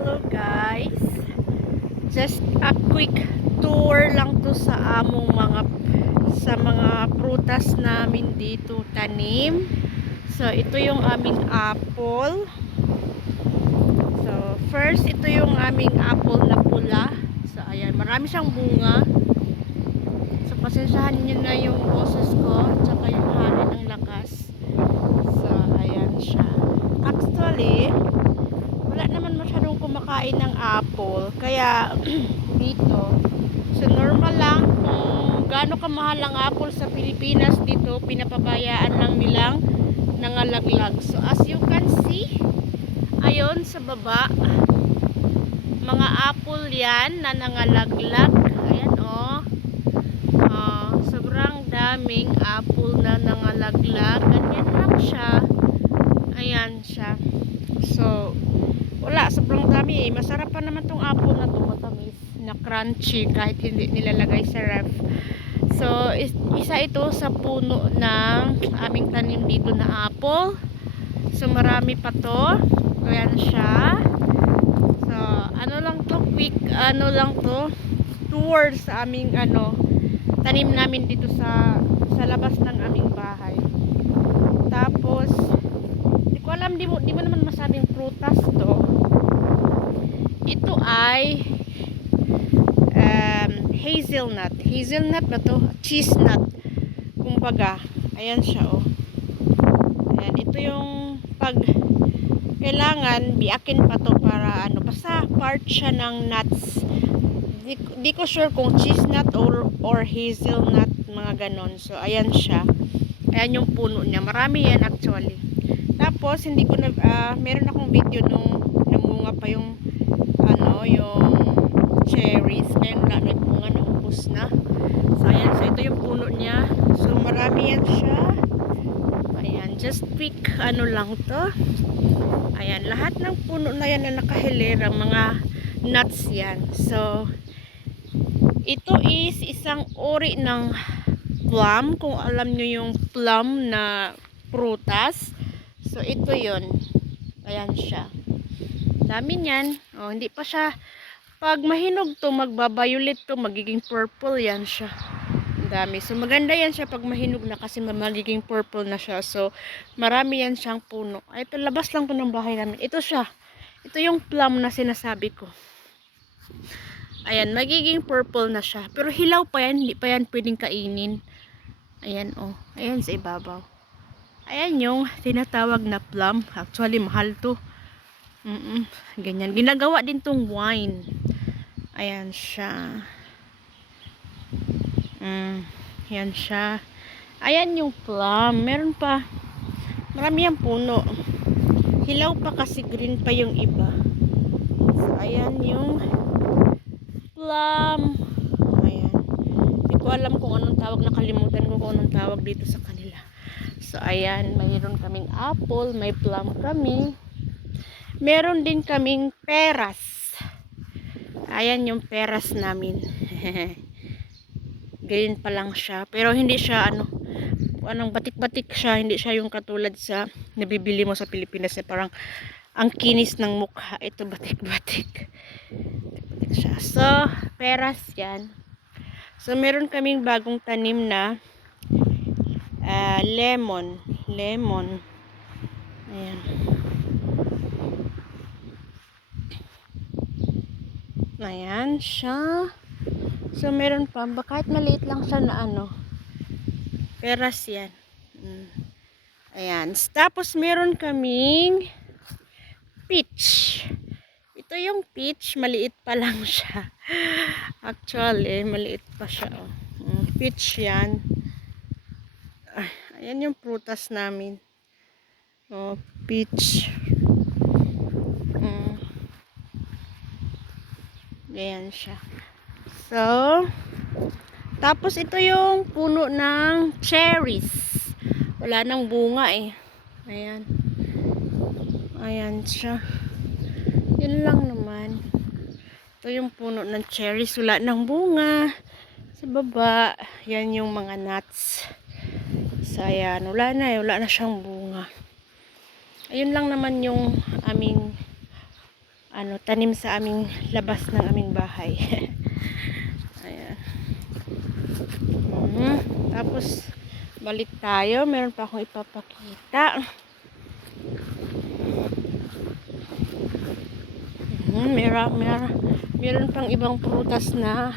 Hello guys, just a quick tour lang to sa among mga prutas namin dito tanim. So ito yung aming apple. So first ito yung aming apple na pula. So ayan, marami siyang bunga. So pasensyahan niyo na yung boses ko tsaka yung hangin ng lakas. So ayan siya. Actually wala naman masyadong kumakain ng apple, kaya dito so normal lang kung gaano kamahal ang apple sa Pilipinas, dito pinapabayaan lang nilang nangalaglag. So as you can see, ayon sa baba, mga apple yan na nangalaglag. Ayan sobrang daming apple na nangalaglag. Ganyan lang siya. Ayan siya. So wala, sobrang dami. Masarap pa naman tong apple na to, matamis na crunchy kahit hindi nilalagay sa ref. So isa ito sa puno ng aming tanim dito na apple. So marami pa to. Ayan siya. So ano lang to, quick tour sa aming tanim namin dito sa labas ng aming bahay. Tapos di ko alam, di mo naman masabing prutas to. Ito ay hazelnut ba to? Cheese nut kumbaga. Ayan siya ayan, ito yung pag kailangan biakin pa to para basta part siya ng nuts. Di ko sure kung cheese nut or hazelnut, mga ganon. So ayan siya, ayan yung puno niya, marami yan actually. Tapos hindi ko meron akong video nung namunga pa yung yung cherries, ngayon wala na yung bunga, naubos na. So ayan, so ito yung puno niya. So marami yan siya. Ayan, just quick lang to. Ayan, lahat ng puno na yan na nakahilirang mga nuts yan. So ito is isang uri ng plum, kung alam nyo yung plum na prutas. So ito yon. Ayan siya, dami niyan. Hindi pa siya, pag mahinog to magba-violet to, magiging purple yan siya. Ang dami. So maganda yan siya pag mahinog na kasi magiging purple na siya. So marami yan siyang puno. Ito labas lang to ng bahay namin. Ito siya, ito yung plum na sinasabi ko. Ayan, magiging purple na siya. Pero hilaw pa yan, hindi pa yan pwedeng kainin. Ayan ayan sa ibabaw. Ayan yung tinatawag na plum. Actually mahal to. Ganyan. Ginagawa din tong wine. Ayan siya. Ayan siya. Ayan yung plum. Meron pa. Marami yung puno. Hilaw pa kasi green pa yung iba. So ayan yung plum. Ayan. Hindi ko alam kung anong tawag. Nakalimutan ko kung anong tawag dito sa kanila. So ayan, mayroon kaming apple, may plum kami. Meron din kaming peras. Ayan yung peras namin. Green pa lang siya, pero hindi siya anong batik-batik siya, hindi siya yung katulad sa nabibili mo sa Pilipinas na parang ang kinis ng mukha. Ito batik-batik. Batik siya. So, peras yan. So, meron kaming bagong tanim na lemon. Ayan. Ayan siya. So meron pa, kahit maliit lang siya na peras yan. Ayan. Tapos meron kaming peach. Ito yung peach, maliit pa lang siya. Actually, maliit pa siya. Peach yan. Ayan yung prutas namin. Peach. Ayan siya. So, tapos ito yung puno ng cherries. Wala nang bunga Ayan. Ayan siya. Yun lang naman. Ito yung puno ng cherries. Wala nang bunga. Sa baba, yan yung mga nuts. So, ayan. Wala na siyang bunga. Ayun lang naman yung aming tanim sa aming labas ng aming bahay. Ayan. Tapos balik tayo, meron pa akong ipapakita. Meron pang ibang prutas na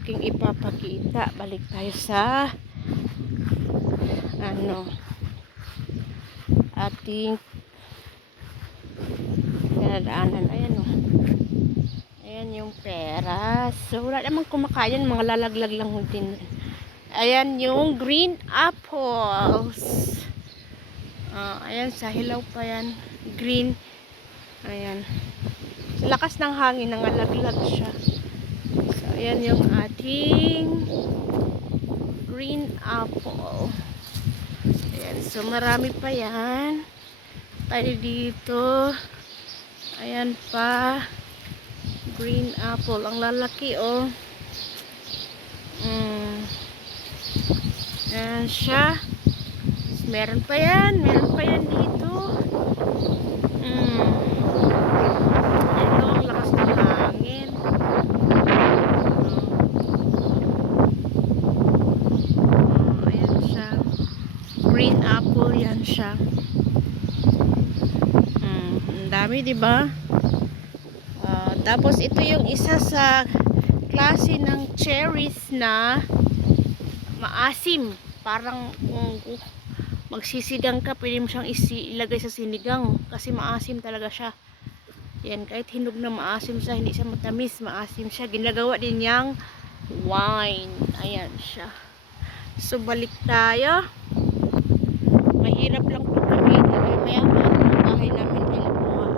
aking ipapakita. Balik tayo sa ating pinadaanan. Ayan o. Ayan yung pera. So wala namang kumakain, mga lalaglag lang din. Ayan yung green apples. Ayan, sa hilaw pa yan. Green. Ayan. Sa lakas ng hangin, nangalaglag siya. So, ayan yung ating green apple. Ayan. So, marami pa yan. Tayo dito. Ayan pa. Green apple. Ang lalaki, oh. Ayan siya. Meron pa yan dito. Ito ang lakas ng hangin. Ayan siya. Green apple yan siya. Ang dami, diba? Tapos ito yung isa sa klase ng cherries na maasim. Parang magsisigang ka, pwede mo siyang ilagay sa sinigang kasi maasim talaga siya. Yan, kahit hinog na maasim siya, hindi siya matamis, maasim siya. Ginagawa din niyang wine. Ayan siya. So balik tayo. Mahirap lang po kami dahil mayaman ang bahay namin ay bunga.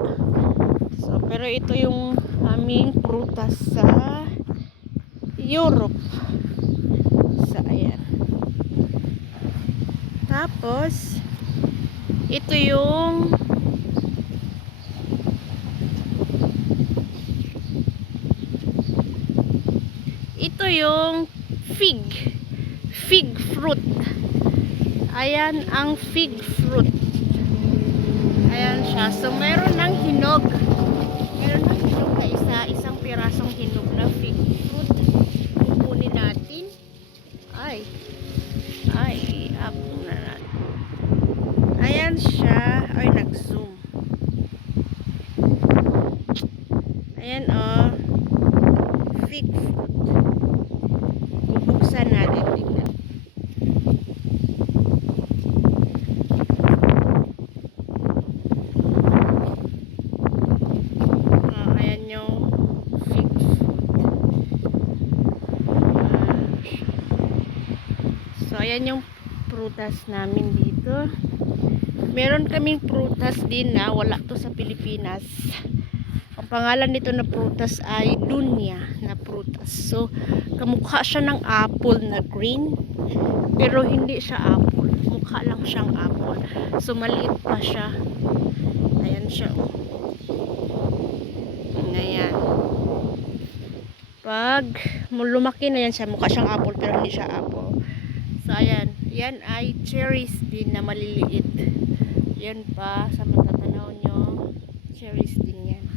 So pero ito yung aming prutas sa Europe. So ayan. Tapos ito yung fig fruit. Ayan ang fig fruit. Ayan siya. So meron ng hinog na isang pirasong hinog na fig fruit. Kukunin natin. Up na natin. Ayan siya. Ay, nag-zoom. Ayan, oh. Fig fruit. Bubuksan natin. Tingnan. Ayan yung fig fruit. So, ayan yung prutas namin dito. Meron kaming prutas din na wala to sa Pilipinas. Ang pangalan nito na prutas ay dunya na prutas. So, kamukha siya ng apple na green, pero hindi siya apple. Mukha lang siyang apple. So, maliit pa siya. Ayan siya. Ayan. Pag lumaki na yan siya, mukha siyang apple, pero hindi siya apple. So, ayan. Yan ay cherries din na maliliit. Yan pa, sa matatanaw nyo, cherries din yan.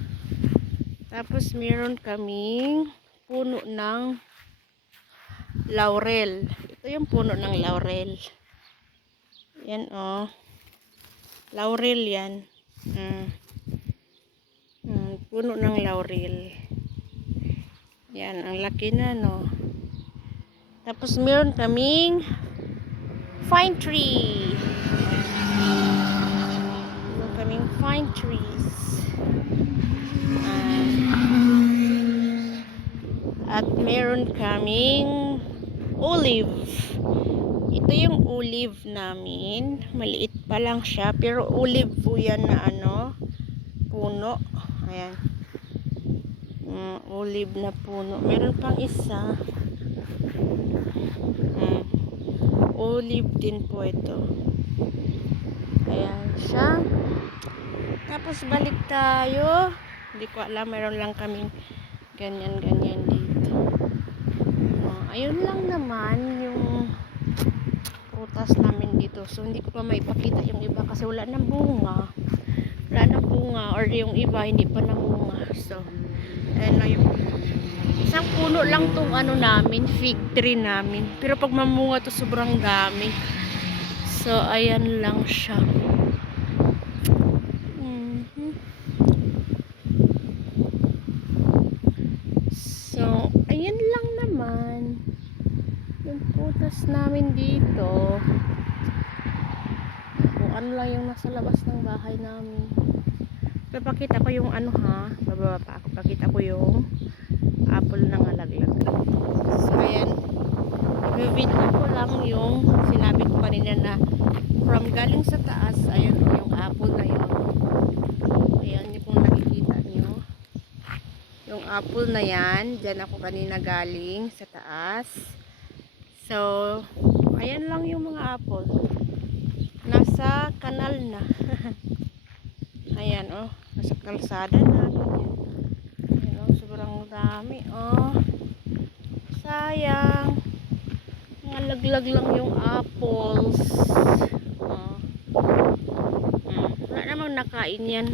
Tapos, meron kaming puno ng laurel. Ito yung puno ng laurel. Yan, oh. Laurel yan. Puno ng laurel. Yan, ang laki na, no. Tapos, meron kaming pine tree. Meron kaming pine trees. At meron kaming olive. Ito yung olive namin. Maliit pa lang siya. Pero olive po yan na puno. Ayan. Olive na puno. Meron pang isa. Olive din po ito. Ayan siya. Tapos balik tayo. Hindi ko alam. Meron lang kaming ganyan-ganyan dito. Ayun lang naman yung prutas namin dito. So hindi ko pa maipakita yung iba kasi wala nang bunga. Wala nang bunga or or yung iba hindi pa namunga. So, ayan lang yung isang puno lang tong ano namin, fig tree namin. Pero pag mamunga to sobrang dami. So, ayan lang siya. So, ayan lang naman yung putas namin dito. Kung ano lang yung nasa labas ng bahay namin. Papakita ko yung ano ha, bababa pa ako. Pakita ko yung apple na nalaglag. So, ayan. I-video ko lang yung sinabi ko kanina na from galing sa taas, ayan yung apple na yun. Ayan yung kung nakikita nyo. Yung apple na yan, dyan ako kanina galing sa taas. So, ayan lang yung mga apple. Nasa kanal na. Ayan, oh. Nasa kalsada na. Ayan, oh. Sobrang dami, oh. Sayang. Nalaglag lang yung apples. Oh. Wala namang nakain yan.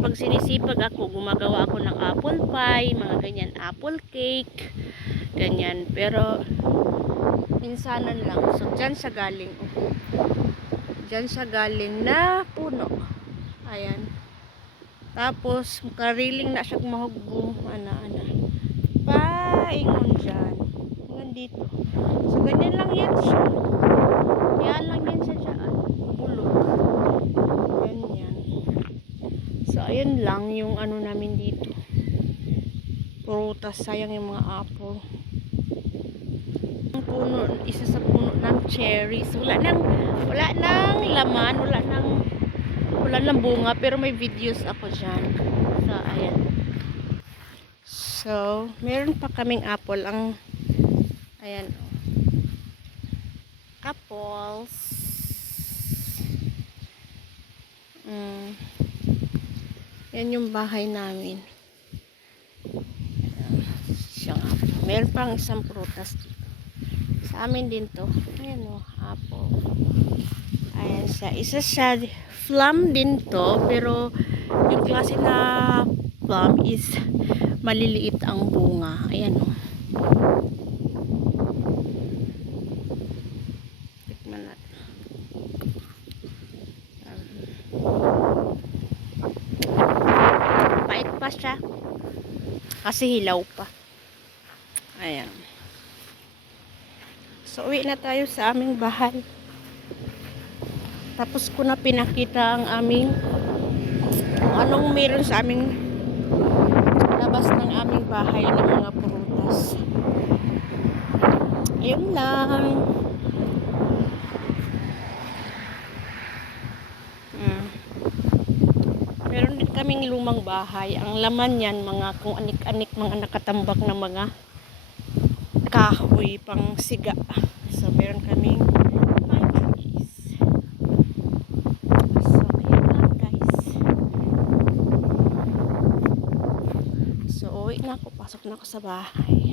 Pag sinisipag ako, gumagawa ako ng apple pie, mga ganyan, apple cake, ganyan. Pero, minsanan lang. So, dyan siya galing, oh. Diyan siya galing na puno. Ayan. Tapos, kariling na siya mahugbong. Paingon dyan. Hanggang dito. So, ganyan lang yan siya. Yan lang yan siya dyan. Bulog. Ganyan. So, ayun lang yung ano namin dito. Prutas. Sayang yung mga apple. Puno, isa sa puno ng cherries. Wala nang laman, wala nang bunga, pero may videos ako diyan. So, ayan. So, meron pa kaming apple ang ayan, oh. Apples. Yan yung bahay namin. Siyang apple. Meron pang isang prutas dito. Sa amin din to. Ayan o, apple. Ayan siya. Isa siya, plum din to. Pero, yung klase na plum is maliliit ang bunga. Ayan o. Tikman natin. Pait pa siya. Kasi hilaw pa. Ayan. So, uwi na tayo sa aming bahay. Tapos ko na pinakita ang aming anong meron sa aming labas ng aming bahay ng mga prutas. Ayun lang. Meron din kaming lumang bahay. Ang laman yan, mga kung anik-anik, mga nakatambak na mga kahoy pang siga. So, meron kaming pine trees. So, ayan lang guys. So, uwi na ako. Pasok na ako sa bahay.